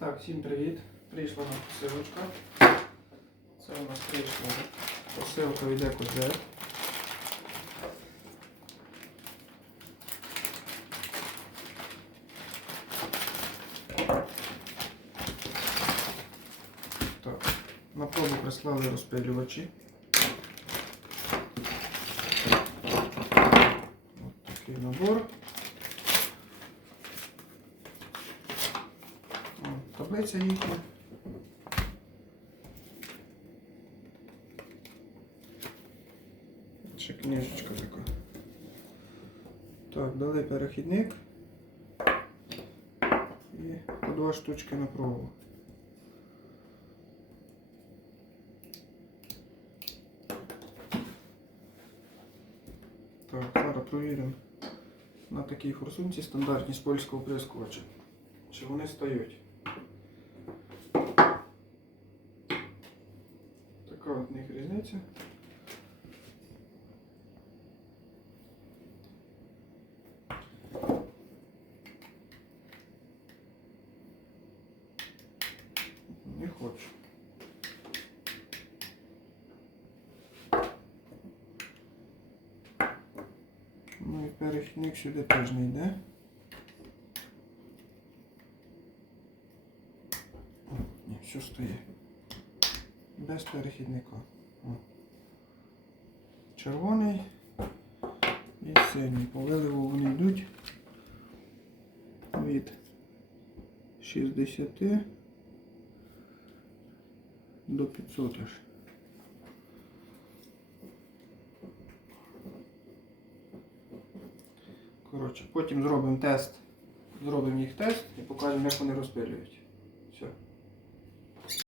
Так, всім привіт. Прийшла нам посилочка. Це у нас прийшла посилка від EcoZ. Так, на пробу прислали розпилювачі. Ось такий набор. О, їхня. Ще книжечка така. Так, дали перехідник. І по два штучки на пробу. Так, зараз провіримо на такій форсунці стандартні з польського прискоча. Чи вони стають? Така в них різниця. Не хочу. Ну і перехідник сюди теж не йде. Ні, все стоїть. Без перехідника. О. Червоний і синій. По виливу вони йдуть від 60 до 500 аж. Коротше, потім зробимо тест. Зробимо їх тест і покажемо, як вони розпилюють. Все.